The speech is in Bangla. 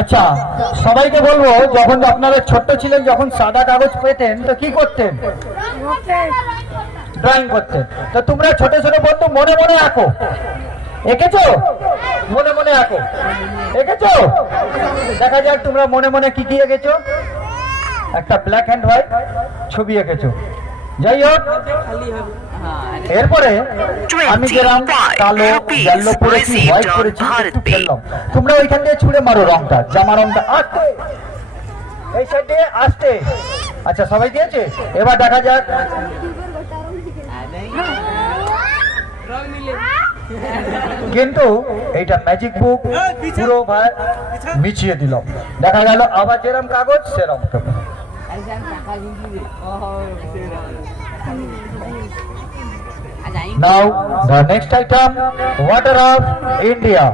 আচ্ছা, সবাইকে বলবো, যখন আপনারা ছোট্ট ছিলেন, যখন সাদা কাগজ পেতেন তো কি করতেন? ড্রয়িং করতেন। তো তোমরা ছোট ছোট বন্ধু মনে মনে আঁকো। এঁকেছো? মনে মনে আঁকো। এঁকেছো? দেখা যাক তোমরা মনে মনে কি কি এঁকেছো। একটা ব্ল্যাক অ্যান্ড হোয়াইট ছবি এঁকেছো। যাই হোক, এরপরে আমি যেরকম কালো ইয়েলো পরেছি, হোয়াইট পরেছি, একটু খেললাম। তোমরা ওইখান দিয়ে ছুঁড়ে মারো রংটা, জামা রংটা আস্তে, এই সাইড দিয়ে আস্তে। আচ্ছা, সবাই দিয়েছে? এবার দেখা যাক। কিন্তু এইটা ম্যাজিক বুক পুরো মিছিয়ে দিলাম। দেখা গেল আবার যেরম কাগজ সেরম। Now the next item, water of India.